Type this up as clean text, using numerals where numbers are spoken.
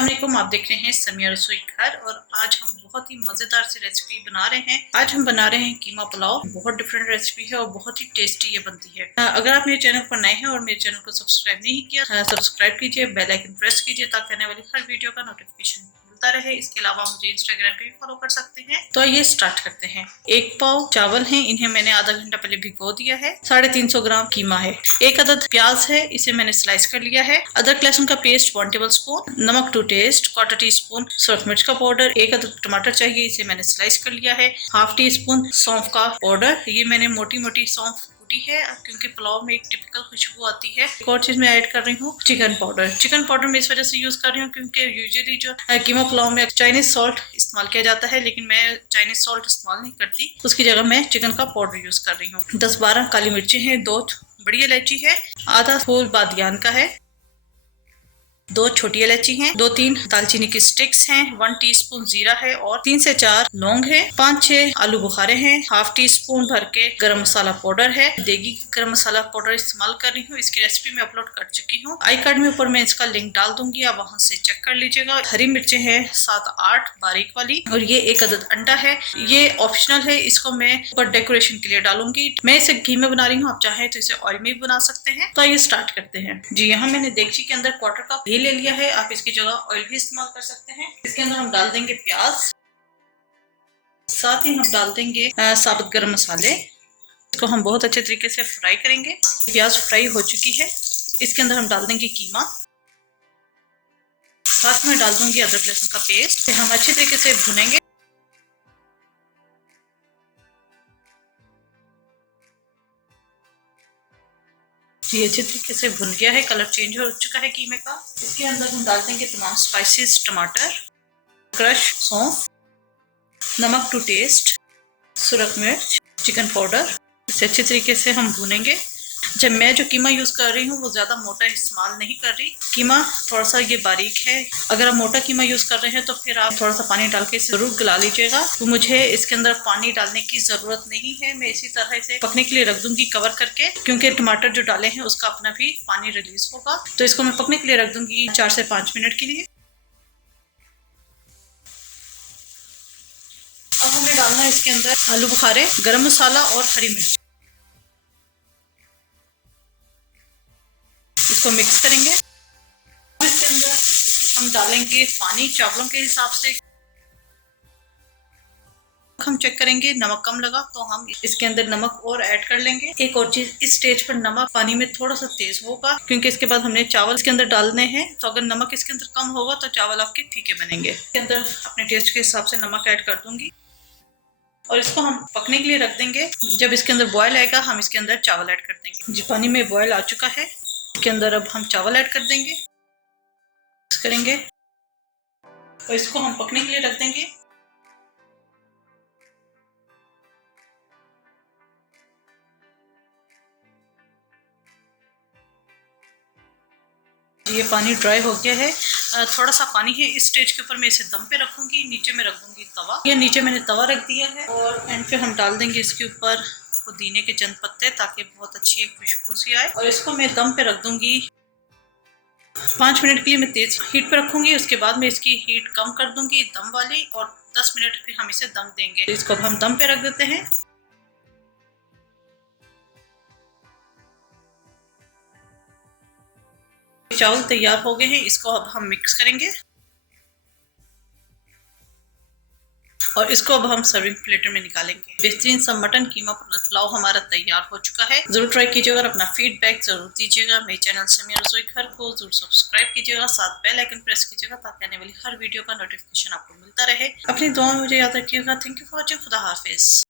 अस्सलाम वालेकुम, आप देख रहे हैं समिया रसोई घर और आज हम बहुत ही मज़ेदार सी रेसिपी बना रहे हैं। आज हम बना रहे हैं कीमा पुलाव। बहुत डिफरेंट रेसिपी है और बहुत ही टेस्टी ये बनती है। अगर आप मेरे चैनल पर नए हैं और मेरे चैनल को सब्सक्राइब नहीं किया, सब्सक्राइब कीजिए, बेल आइकन प्रेस कीजिए ताकि आने वाली हर वीडियो का नोटिफिकेशन मिलता रहे। इसके अलावा मुझे इंस्टाग्राम पे भी फॉलो कर सकते हैं। तो ये स्टार्ट करते हैं। 1 पाव चावल है, इन्हें मैंने आधा घंटा पहले भिगो दिया है। 350 ग्राम कीमा है। 1 अदद प्याज है, इसे मैंने स्लाइस कर लिया है। अदरक लहसुन का पेस्ट 1 टेबल स्पून, नमक टू टेस्ट, 1/4 टीस्पून सूरख मिर्च का पाउडर, 1 अदद टमाटर चाहिए, इसे मैंने स्लाइस कर लिया है। 1/2 टीस्पून सौंफ का पाउडर, ये मैंने मोटी मोटी सौंफ है क्योंकि पुलाव में एक टिपिकल खुशबू आती है। एक और चीज मैं ऐड कर रही हूँ चिकन पाउडर। चिकन पाउडर मैं इस वजह से यूज कर रही हूँ क्योंकि यूजुअली जो कीमा पुलाव में चाइनीज सॉल्ट इस्तेमाल किया जाता है, लेकिन मैं चाइनीज सॉल्ट इस्तेमाल नहीं करती, उसकी जगह मैं चिकन का पाउडर यूज कर रही हूँ। 10-12 काली मिर्ची हैं, 2 बड़ी इलायची है, आधा फूल बादियान का है, 2 छोटी इलायची हैं, 2-3 दालचीनी की स्टिक्स हैं, 1 टीस्पून जीरा है और 3 से 4 लौंग है, 5-6 आलू बुखारे हैं, 1/2 टीस्पून भर के गरम मसाला पाउडर है। देगी गरम मसाला पाउडर इस्तेमाल कर रही हूँ। इसकी रेसिपी मैं अपलोड कर चुकी हूँ। आई कार्ड में ऊपर मैं इसका लिंक डाल दूंगी, आप वहां से चेक कर लीजिएगा। हरी मिर्चें हैं 7-8 बारीक वाली और ये 1 अदद अंडा है। ये ऑप्शनल है, इसको मैं ऊपर डेकोरेशन के लिए डालूंगी। मैं इसे घी में बना रही हूँ, आप चाहे तो इसे ऑयल में भी बना सकते हैं। तो आइए स्टार्ट करते हैं। जी, यहाँ मैंने देगची के अंदर 1/4 कप घी ले लिया है, आप इसकी जगह ऑयल भी इस्तेमाल कर सकते हैं। इसके अंदर हम डाल देंगे प्याज, साथ ही हम डाल देंगे साबुत गरम मसाले। इसको हम बहुत अच्छे तरीके से फ्राई करेंगे। प्याज फ्राई हो चुकी है, इसके अंदर हम डाल देंगे कीमा, साथ में डाल दूंगी अदरक लहसुन का पेस्ट। हम अच्छे तरीके से भुनेंगे। ये अच्छे तरीके से भुन गया है, कलर चेंज हो चुका है कीमे का। इसके अंदर हम डाल देंगे तमाम स्पाइसेस, टमाटर, क्रश सौंफ, नमक टू टेस्ट, सूरख मिर्च, चिकन पाउडर। इसे अच्छे तरीके से हम भूनेंगे। जब मैं जो कीमा यूज कर रही हूँ वो ज्यादा मोटा इस्तेमाल नहीं कर रही, कीमा थोड़ा सा ये बारीक है। अगर आप मोटा कीमा यूज कर रहे हैं तो फिर आप थोड़ा सा पानी डाल के इसे जरूर गला लीजिएगा। तो मुझे इसके अंदर पानी डालने की जरूरत नहीं है, मैं इसी तरह इसे पकने के लिए रख दूंगी कवर करके, क्योंकि टमाटर जो डाले हैं उसका अपना भी पानी रिलीज होगा। तो इसको मैं पकने के लिए रख दूंगी 4 से 5 मिनट के लिए। अब हमें डालना है इसके अंदर आलू बुखारे, गरम मसाला और हरी मिर्च। इसको मिक्स करेंगे। इसके अंदर हम डालेंगे पानी चावलों के हिसाब से। हम चेक करेंगे नमक कम लगा तो हम इसके अंदर नमक और ऐड कर लेंगे। एक और चीज, इस स्टेज पर नमक पानी में थोड़ा सा तेज होगा क्योंकि इसके बाद हमने चावल इसके अंदर डालने हैं। तो अगर नमक इसके अंदर कम होगा तो चावल आपके फीके बनेंगे। इसके अंदर अपने टेस्ट के हिसाब से नमक ऐड कर दूंगी और इसको हम पकने के लिए रख देंगे। जब इसके अंदर बॉयल आएगा हम इसके अंदर चावल ऐड कर देंगे। जी, पानी में बॉयल आ चुका है, इसके अंदर अब हम चावल ऐड कर देंगे, मिक्स करेंगे और इसको हम पकने के लिए रख देंगे। ये पानी ड्राई हो गया है, थोड़ा सा पानी है। इस स्टेज के ऊपर मैं इसे दम पे रखूंगी। नीचे में रख दूंगी तवा। ये नीचे मैंने तवा रख दिया है और एंड पे हम डाल देंगे इसके ऊपर पुदीने के चंद पत्ते ताकि बहुत अच्छी एक खुशबू सी आए। और इसको मैं दम पे रख दूंगी 5 मिनट के लिए। मैं तेज हीट पे रखूंगी, उसके बाद मैं इसकी हीट कम कर दूंगी दम वाली और 10 मिनट फिर हम इसे दम देंगे। इसको हम दम पे रख देते हैं। चावल तैयार हो गए हैं, इसको अब हम मिक्स करेंगे और इसको अब हम सर्विंग प्लेटर में निकालेंगे। बेहतरीन सा मटन कीमा पुलाव हमारा तैयार हो चुका है। जरूर ट्राई कीजिएगा और अपना फीडबैक जरूर दीजिएगा। मेरे चैनल समिया रसोई घर को जरूर सब्सक्राइब कीजिएगा, साथ बेल आइकन प्रेस कीजिएगा ताकि आने वाली हर वीडियो का नोटिफिकेशन आपको मिलता रहे। अपनी दुआ में मुझे याद रखिएगा। Thank you for watching. खुदा हाफिज।